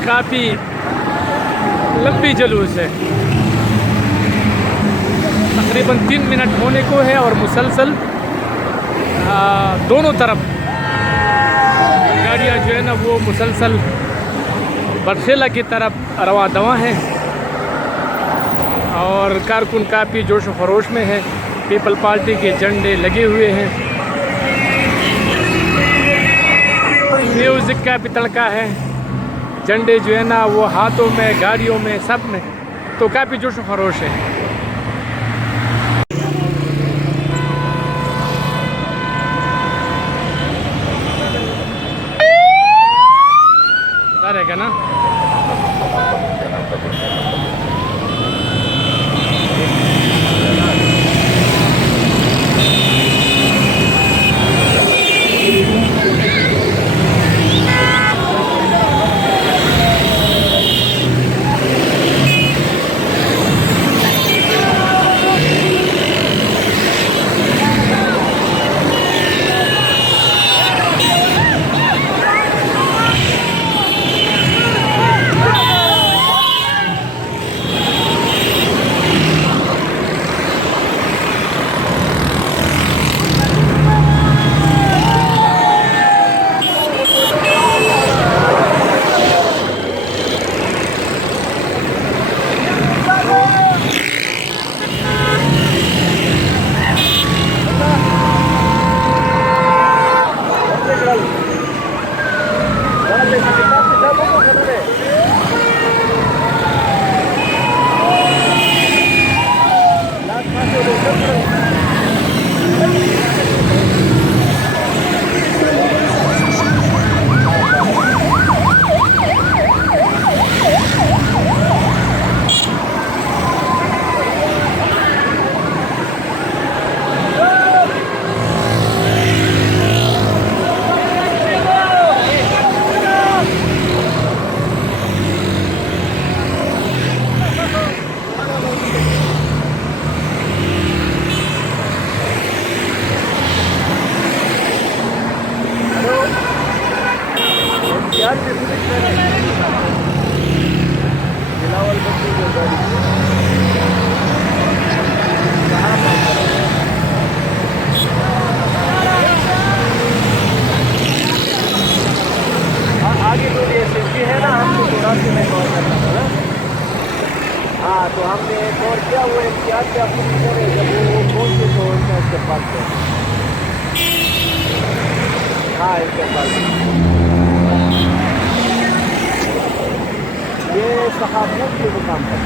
काफ़ी लंबी जुलूस है, तकरीबन 3 मिनट होने को है और मुसलसल दोनों तरफ गाड़ियाँ जो है ना वो मुसलसल बरसेला की तरफ रवा दवा हैं और कारकुन काफ़ी जोश व खरोश में है। पीपल पार्टी के झंडे लगे हुए हैं, म्यूज़िक का भी तड़का है, झंडे जो है ना वो हाथों में, गाड़ियों में, सब में, तो काफ़ी जोश व खरोश है। रहेगा ना हाँ, तो हमने एक और क्या हुआ एहतियात क्या पूरी करे जब वो पहुँचे तो उनका इस्तेमाल करें। हाँ, इस्तेमाल ये सहाबूत के मुकाम पर